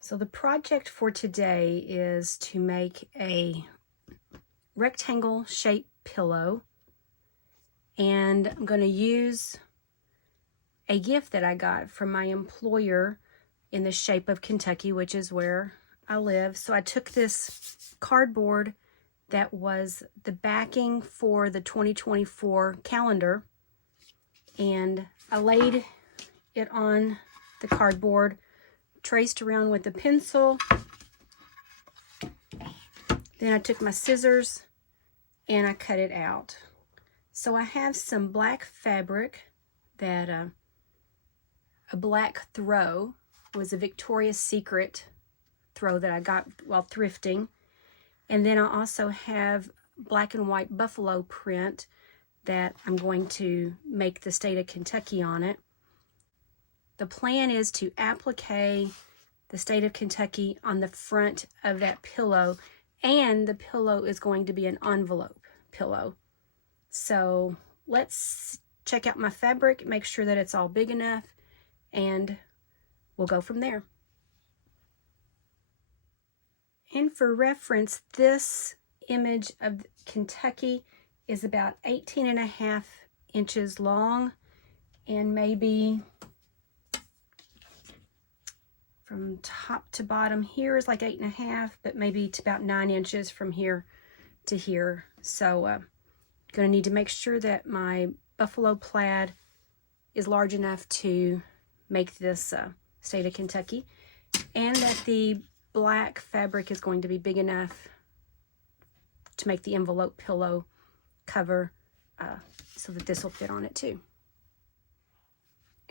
So the project for today is to make a rectangle shaped pillow, and I'm going to use a gift that I got from my employer in the shape of Kentucky, which is where I live. So I took this cardboard that was the backing for the 2024 calendar, and I laid it on the cardboard, traced around with a pencil. Then I took my scissors and I cut it out. So I have some black fabric that a black throw. It was a Victoria's Secret throw that I got while thrifting. And then I also have black and white buffalo print that I'm going to make the state of Kentucky on it. The plan is to applique the state of Kentucky on the front of that pillow, and the pillow is going to be an envelope pillow. So let's check out my fabric, make sure that it's all big enough, and we'll go from there. And for reference, this image of Kentucky is about 18.5 inches long, and maybe from top to bottom here is like 8.5, but maybe to about 9 inches from here to here. So gonna need to make sure that my buffalo plaid is large enough to make this state of Kentucky, and that the black fabric is going to be big enough to make the envelope pillow cover so that this will fit on it too.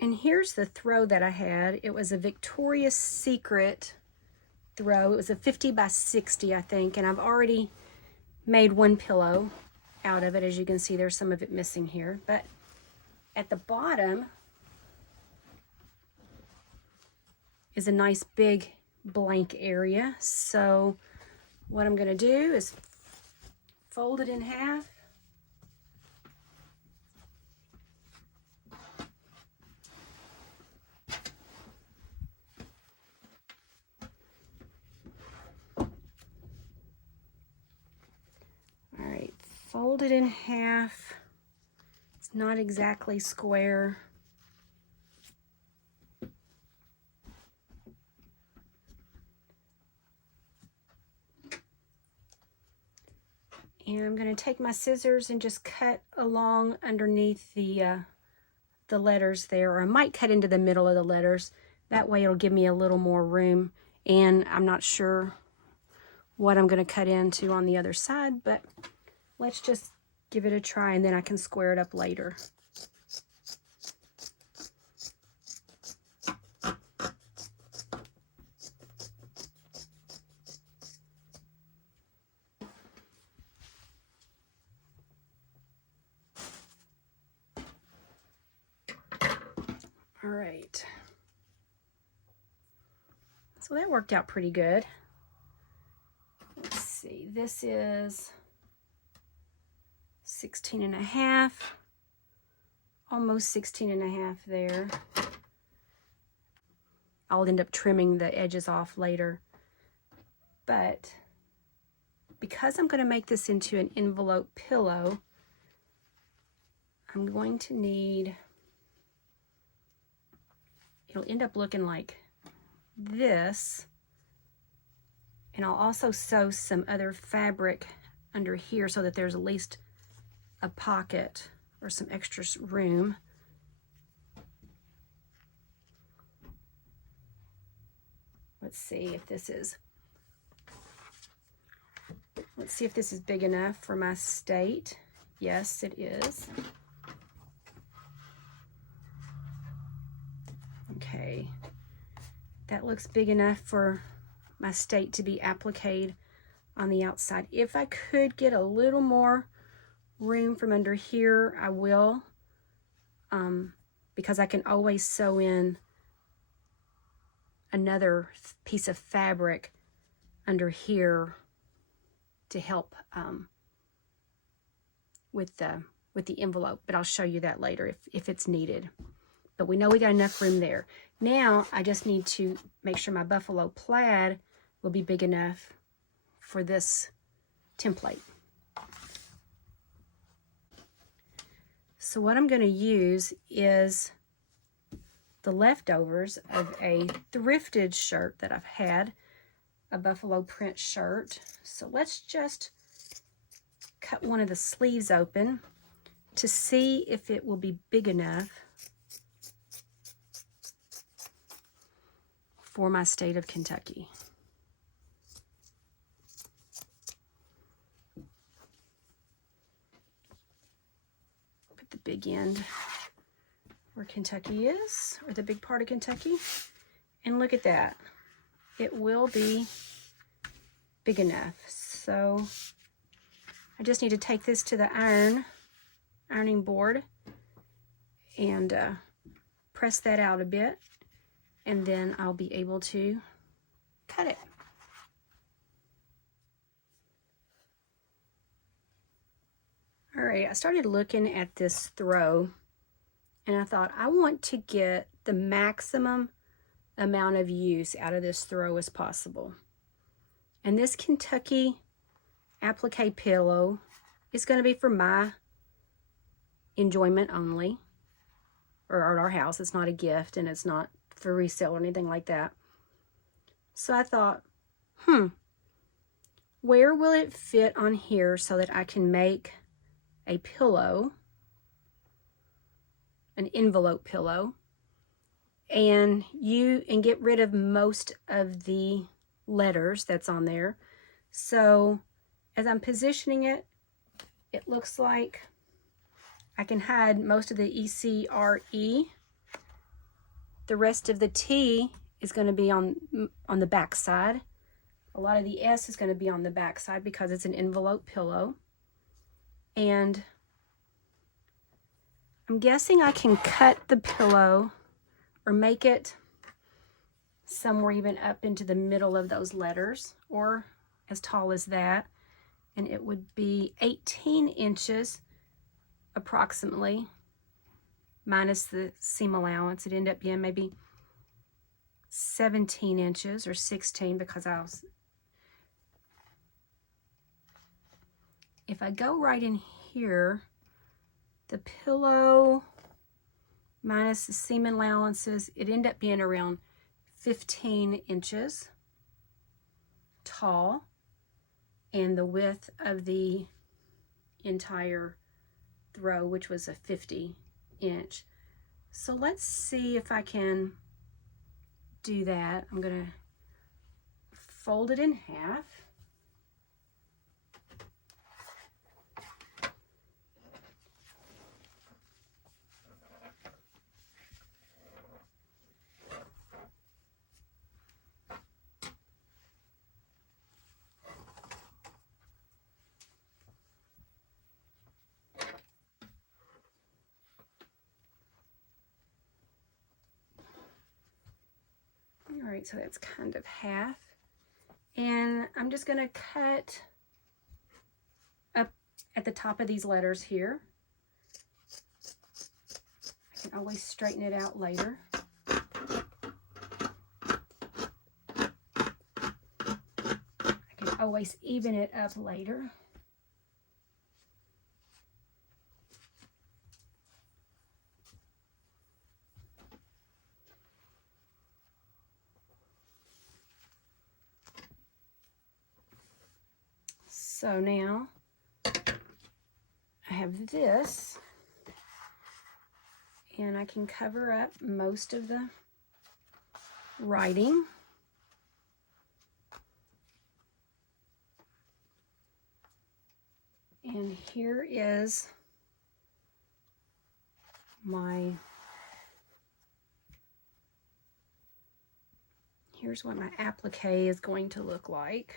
And here's the throw that I had. It was a Victoria's Secret throw. It was a 50 by 60, I think, and I've already made one pillow out of it. As you can see, there's some of it missing here, but at the bottom is a nice big blank area. So what I'm going to do is fold it in half. All right, fold it in half. It's not exactly square. And I'm going to take my scissors and just cut along underneath the letters there, or I might cut into the middle of the letters. That way it'll give me a little more room, and I'm not sure what I'm going to cut into on the other side, but let's just give it a try, and then I can square it up later. All right, so that worked out pretty good. Let's see, this is 16.5, almost 16.5 there. I'll end up trimming the edges off later, but because I'm going to make this into an envelope pillow, I'm going to need, it'll end up looking like this, and I'll also sew some other fabric under here so that there's at least a pocket or some extra room. Let's see if this is big enough for my state. Yes, it is. Okay, that looks big enough for my state to be appliqued on the outside. If I could get a little more room from under here, I will, because I can always sew in another piece of fabric under here to help with the with the envelope, but I'll show you that later if it's needed. But we know we got enough room there. Now I just need to make sure my buffalo plaid will be big enough for this template. So what I'm going to use is the leftovers of a thrifted shirt that I've had, a buffalo print shirt. So let's just cut one of the sleeves open to see if it will be big enough for my state of Kentucky. Put the big end where Kentucky is, or the big part of Kentucky, and look at that. It will be big enough. So I just need to take this to the ironing board and press that out a bit, and then I'll be able to cut it. All right, I started looking at this throw and I thought I want to get the maximum amount of use out of this throw as possible. And this Kentucky applique pillow is going to be for my enjoyment only, or at our house. It's not a gift and it's not for resale or anything like that. So I thought, where will it fit on here so that I can make a pillow, an envelope pillow, and get rid of most of the letters that's on there. So as I'm positioning it, it looks like I can hide most of the ECRE. The rest of the T is going to be on the back side. A lot of the S is going to be on the back side because it's an envelope pillow. And I'm guessing I can cut the pillow or make it somewhere even up into the middle of those letters, or as tall as that. And it would be 18 inches approximately, minus the seam allowance. It'd end up being maybe 17 inches or 16 because if I go right in here, the pillow minus the seam allowances, it ended up being around 15 inches tall, and the width of the entire throw, which was a 50 inch. So let's see if I can do that. I'm going to fold it in half. All right, so that's kind of half. And I'm just going to cut up at the top of these letters here. I can always straighten it out later. I can always even it up later. So now I have this, and I can cover up most of the writing. And here is here's what my applique is going to look like.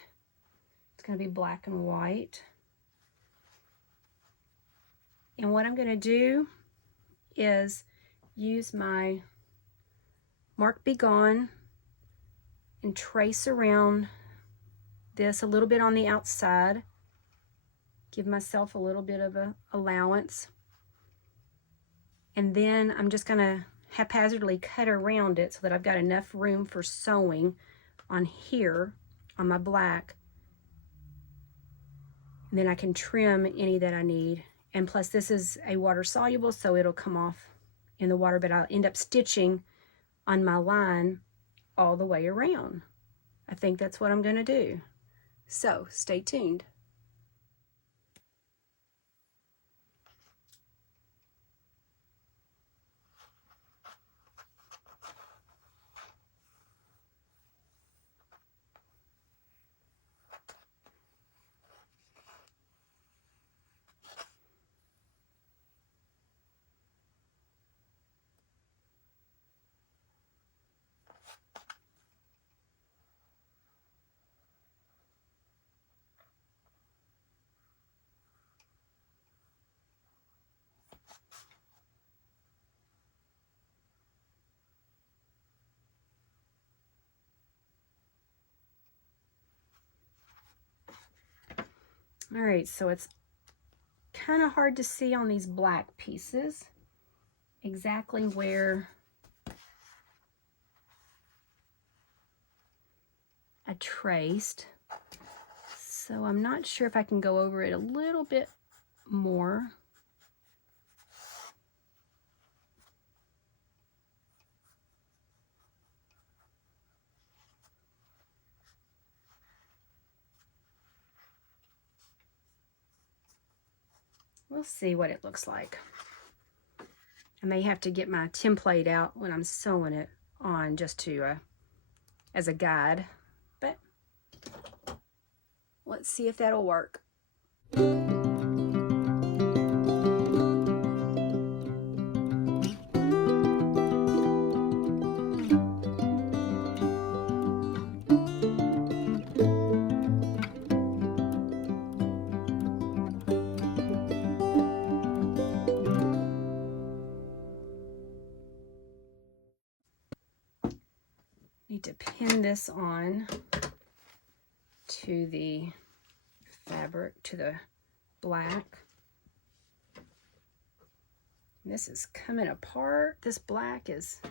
It's going to be black and white. And what I'm going to do is use my Mark Be Gone and trace around this a little bit on the outside. Give myself a little bit of an allowance And then I'm just gonna haphazardly cut around it so that I've got enough room for sewing on here on my black. And then I can trim any that I need. And plus this is a water soluble, so it'll come off in the water, but I'll end up stitching on my line all the way around. I think that's what I'm gonna do. So stay tuned. All right, so it's kind of hard to see on these black pieces exactly where I traced. So I'm not sure if I can go over it a little bit more. We'll see what it looks like. I may have to get my template out when I'm sewing it on just to as a guide, but let's see if that'll work. Need to pin this on to the fabric, to the black. This is coming apart. This black is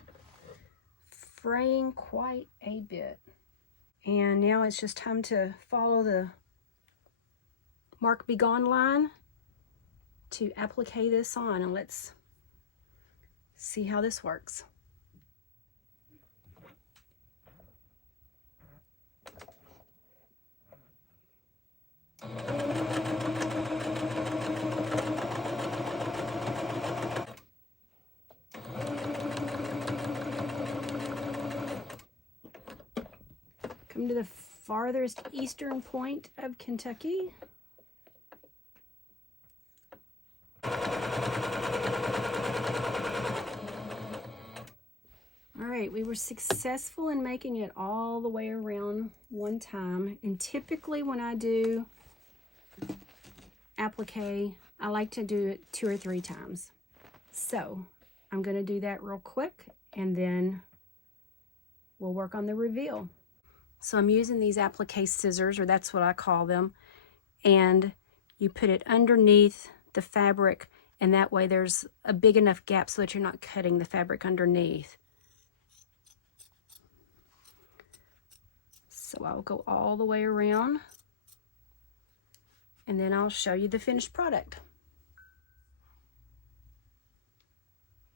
fraying quite a bit. And now it's just time to follow the Mark Be Gone line to applique this on, and let's see how this works. Come to the farthest eastern point of Kentucky. All right, we were successful in making it all the way around one time. And typically when I do applique, I like to do it 2 or 3 times. So I'm gonna do that real quick and then we'll work on the reveal. So I'm using these applique scissors, or that's what I call them, and you put it underneath the fabric, and that way there's a big enough gap so that you're not cutting the fabric underneath. So I'll go all the way around and then I'll show you the finished product.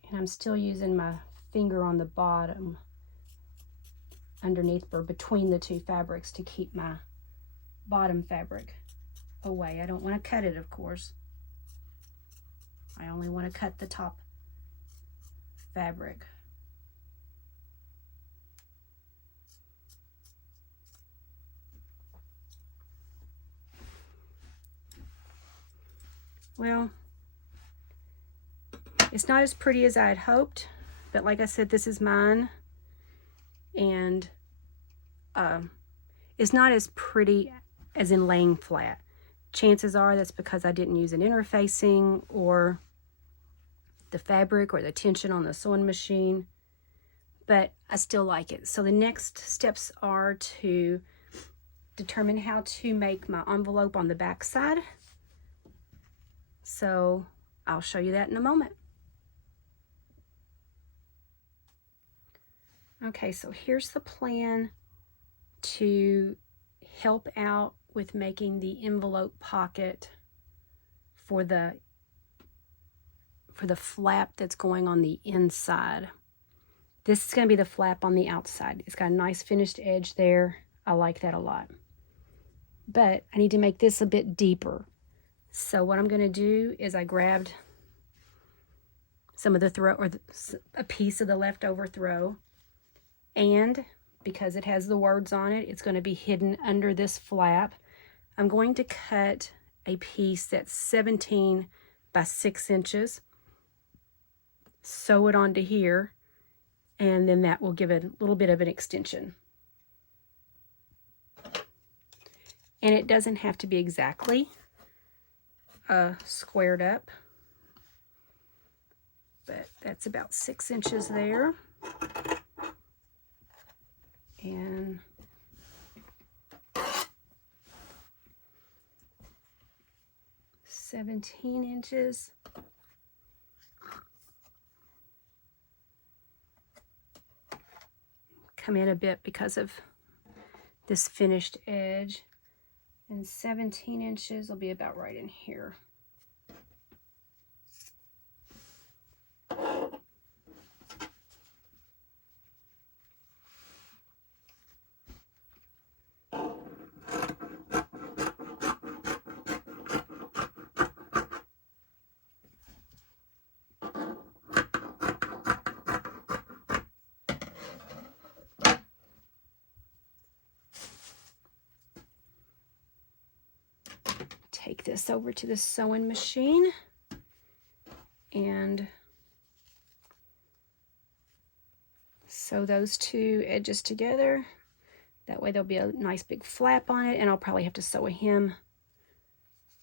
And I'm still using my finger on the bottom underneath or between the 2 fabrics to keep my bottom fabric away. I don't want to cut it, of course. I only want to cut the top fabric. Well, it's not as pretty as I had hoped, but like I said, this is mine, and it's not as pretty as in laying flat. Chances are that's because I didn't use an interfacing or the fabric or the tension on the sewing machine, but I still like it. So the next steps are to determine how to make my envelope on the back side. So I'll show you that in a moment. Okay, so here's the plan to help out with making the envelope pocket for the flap that's going on the inside. This is going to be the flap on the outside. It's got a nice finished edge there. I like that a lot. But I need to make this a bit deeper. So what I'm going to do is I grabbed some of the throw, or a piece of the leftover throw, and because it has the words on it, it's going to be hidden under this flap. I'm going to cut a piece that's 17 by 6 inches, sew it onto here, and then that will give it a little bit of an extension. And it doesn't have to be exactly squared up, but that's about 6 inches there. And $17. Come in a bit because of this finished edge. And 17 inches will be about right in here. Take this over to the sewing machine and sew those two edges together. That way there'll be a nice big flap on it, and I'll probably have to sew a hem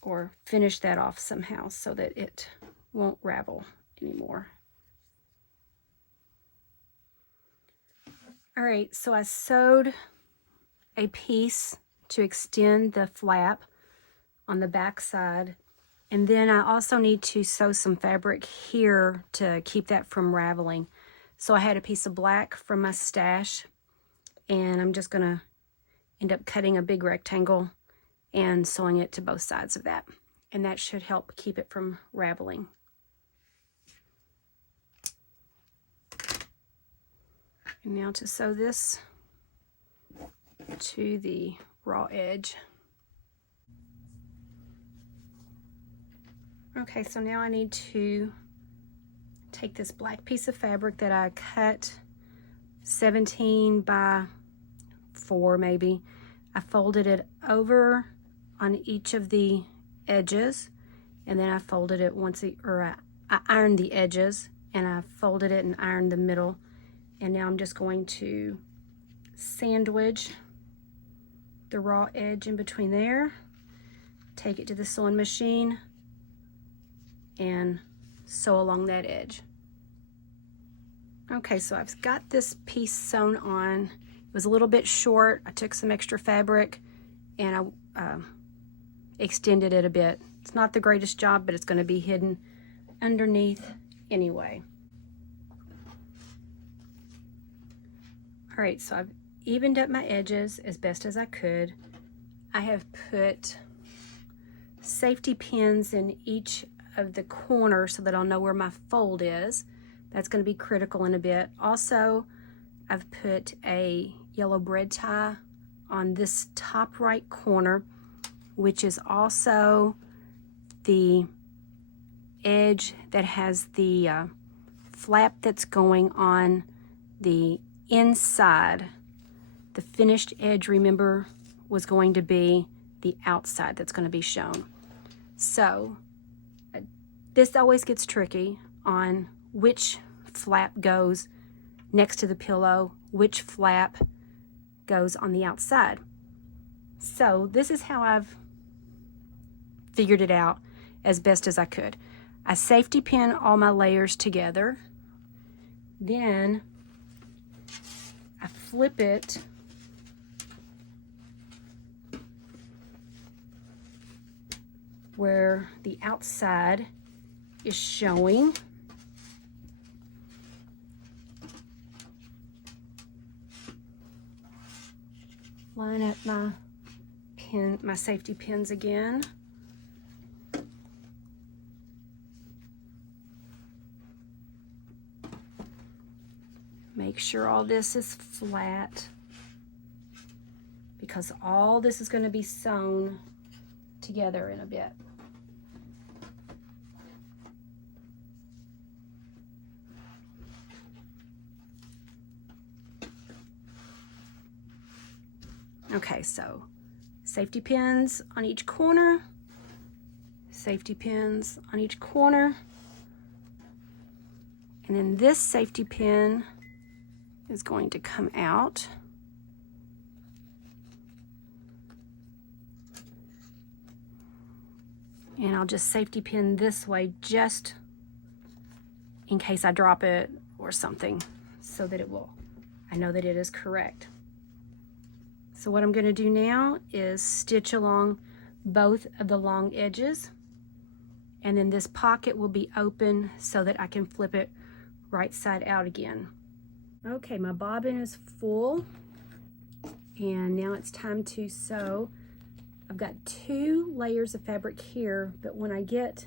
or finish that off somehow so that it won't ravel anymore. All right, so I sewed a piece to extend the flap on the back side, and then I also need to sew some fabric here to keep that from raveling. So I had a piece of black from my stash, and I'm just gonna end up cutting a big rectangle and sewing it to both sides of that, and that should help keep it from raveling. And now to sew this to the raw edge. Okay, so now I need to take this black piece of fabric that I cut 17 by 4 maybe. I folded it over on each of the edges, and then I folded it I ironed the edges, and I folded it and ironed the middle. And now I'm just going to sandwich the raw edge in between there, take it to the sewing machine, and sew along that edge. Okay, so I've got this piece sewn on. It was a little bit short. I took some extra fabric and I extended it a bit. It's not the greatest job, but it's going to be hidden underneath anyway. All right, so I've evened up my edges as best as I could. I have put safety pins in each of the corners so that I'll know where my fold is. That's going to be critical in a bit. Also, I've put a yellow bread tie on this top right corner, which is also the edge that has the flap that's going on the inside. The finished edge, remember, was going to be the outside that's going to be shown. So this always gets tricky on which flap goes next to the pillow, which flap goes on the outside. So this is how I've figured it out as best as I could. I safety pin all my layers together, then I flip it where the outside is showing. line up my safety pins again. Make sure all this is flat, because all this is going to be sewn together in a bit. Okay, so safety pins on each corner, safety pins on each corner, and then this safety pin is going to come out. And I'll just safety pin this way just in case I drop it or something, so that I know that it is correct. So what I'm going to do now is stitch along both of the long edges, and then this pocket will be open so that I can flip it right side out again. Okay, my bobbin is full, and now it's time to sew. I've got 2 layers of fabric here, but when I get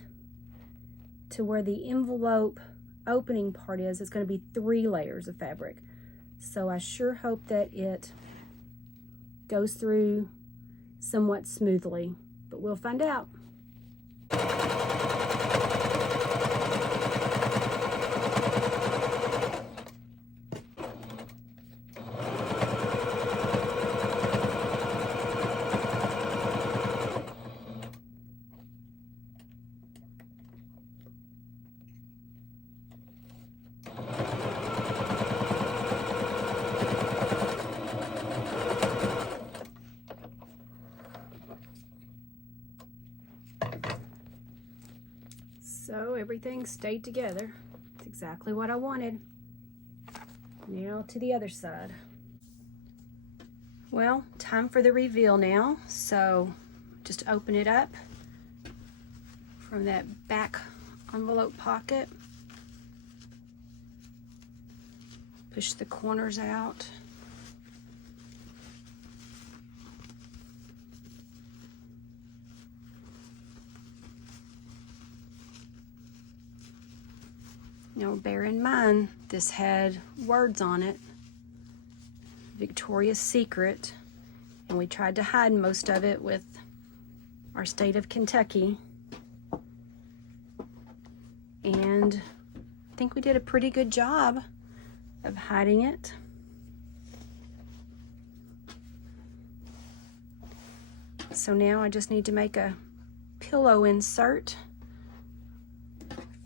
to where the envelope opening part is, it's going to be 3 layers of fabric. So I sure hope that it goes through somewhat smoothly, but we'll find out. So everything stayed together. It's exactly what I wanted. Now to the other side. Well, time for the reveal now. So just open it up from that back envelope pocket. Push the corners out. Now bear in mind, this had words on it, Victoria's Secret, and we tried to hide most of it with our state of Kentucky. And I think we did a pretty good job of hiding it. So now I just need to make a pillow insert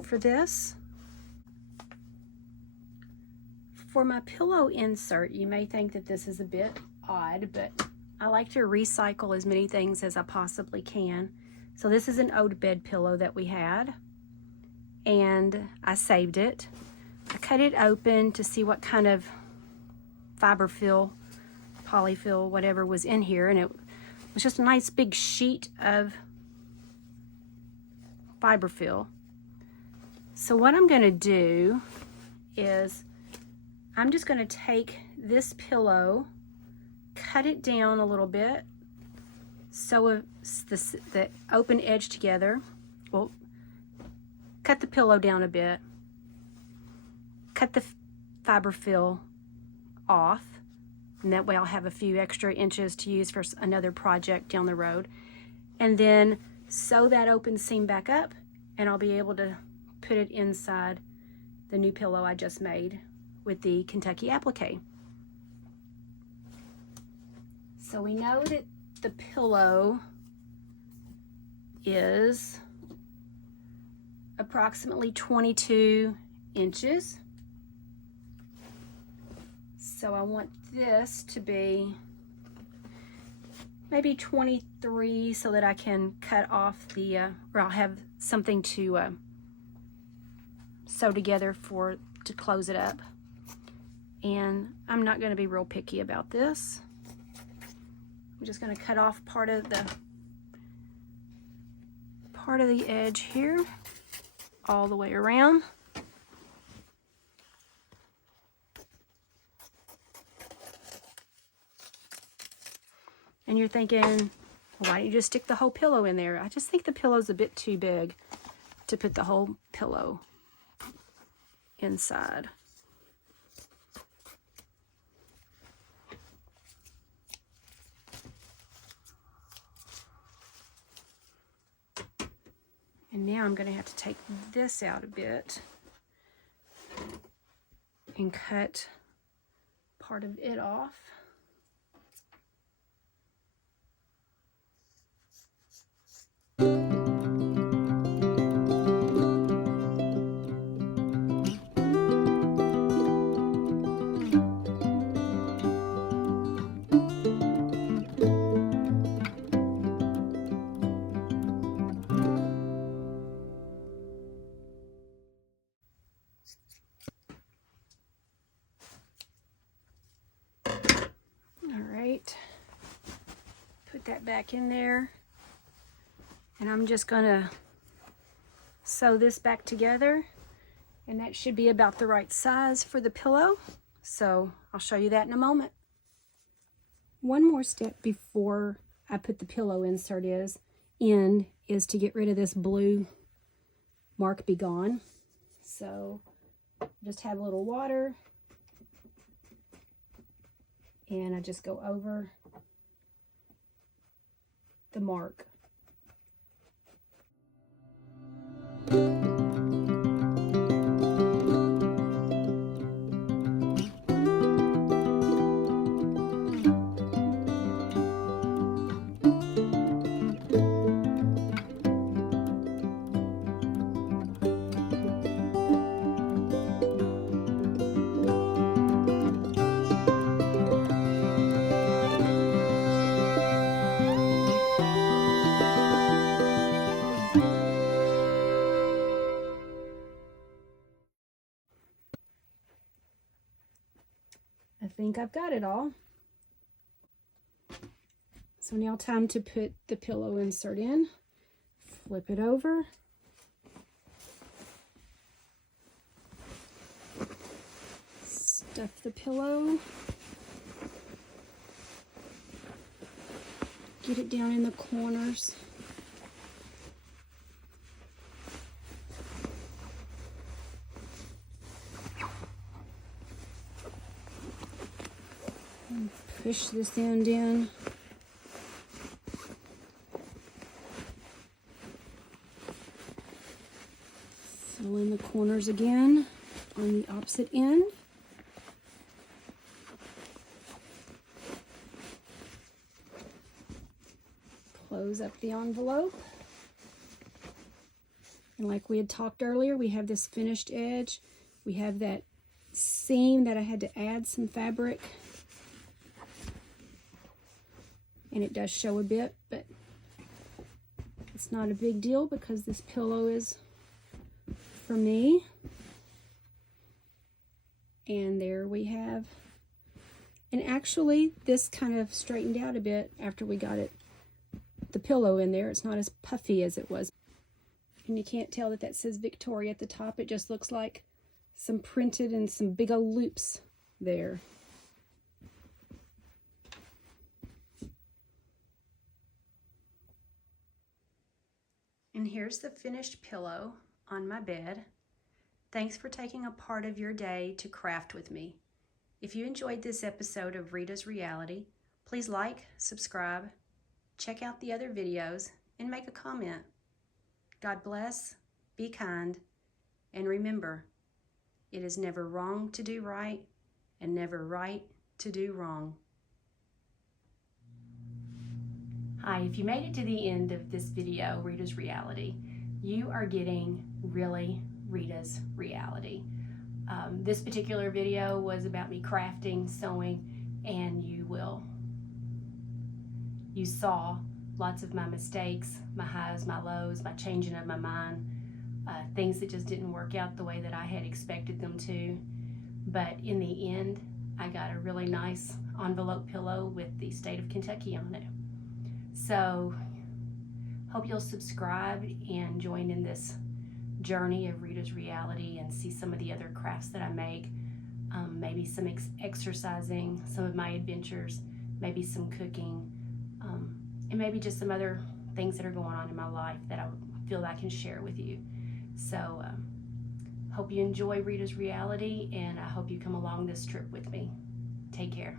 for this. For my pillow insert, you may think that this is a bit odd, but I like to recycle as many things as I possibly can. So this is an old bed pillow that we had, and I saved it. I cut it open to see what kind of fiberfill, polyfill, whatever was in here, and it was just a nice big sheet of fiberfill. So what I'm going to do is I'm just going to take this pillow, cut it down a little bit, sew the open edge together. Well, cut the pillow down a bit, cut the fiberfill off, and that way I'll have a few extra inches to use for another project down the road. And then sew that open seam back up, and I'll be able to put it inside the new pillow I just made with the Kentucky Appliqué. So we know that the pillow is approximately 22 inches. So I want this to be maybe 23 so that I can cut off the, or I'll have something to sew together to close it up. And I'm not going to be real picky about this. I'm just going to cut off part of the edge here all the way around. And you're thinking, well, why don't you just stick the whole pillow in there? I just think the pillow's a bit too big to put the whole pillow inside. And now I'm going to have to take this out a bit and cut part of it off. Put that back in there, and I'm just gonna sew this back together, and that should be about the right size for the pillow. So I'll show you that in a moment. One more step before I put the pillow insert in is to get rid of this blue mark be gone. So just have a little water, and I just go over the mark. I think I've got it all. So now time to put the pillow insert in. Flip it over. Stuff the pillow. Get it down in the corners. And push this end in. Fill in the corners again on the opposite end. Close up the envelope. And like we had talked earlier, we have this finished edge. We have that seam that I had to add some fabric. And it does show a bit, but it's not a big deal because this pillow is for me. And there we have, and actually this kind of straightened out a bit after we got the pillow in there. It's not as puffy as it was. And you can't tell that that says Victoria at the top. It just looks like some printed and some big old loops there. And here's the finished pillow on my bed. Thanks for taking a part of your day to craft with me. If you enjoyed this episode of Rita's Reality, please like, subscribe, check out the other videos, and make a comment. God bless, be kind, and remember, it is never wrong to do right and never right to do wrong. Hi, if you made it to the end of this video, Rita's Reality, you are getting really Rita's Reality. This particular video was about me crafting, sewing, and you saw lots of my mistakes, my highs, my lows, my changing of my mind, things that just didn't work out the way that I had expected them to. But in the end, I got a really nice envelope pillow with the state of Kentucky on it. So, hope you'll subscribe and join in this journey of Rita's Reality and see some of the other crafts that I make. Maybe some exercising, some of my adventures, maybe some cooking. and maybe just some other things that are going on in my life that I feel I can share with you. So hope you enjoy Rita's Reality, and I hope you come along this trip with me. Take care.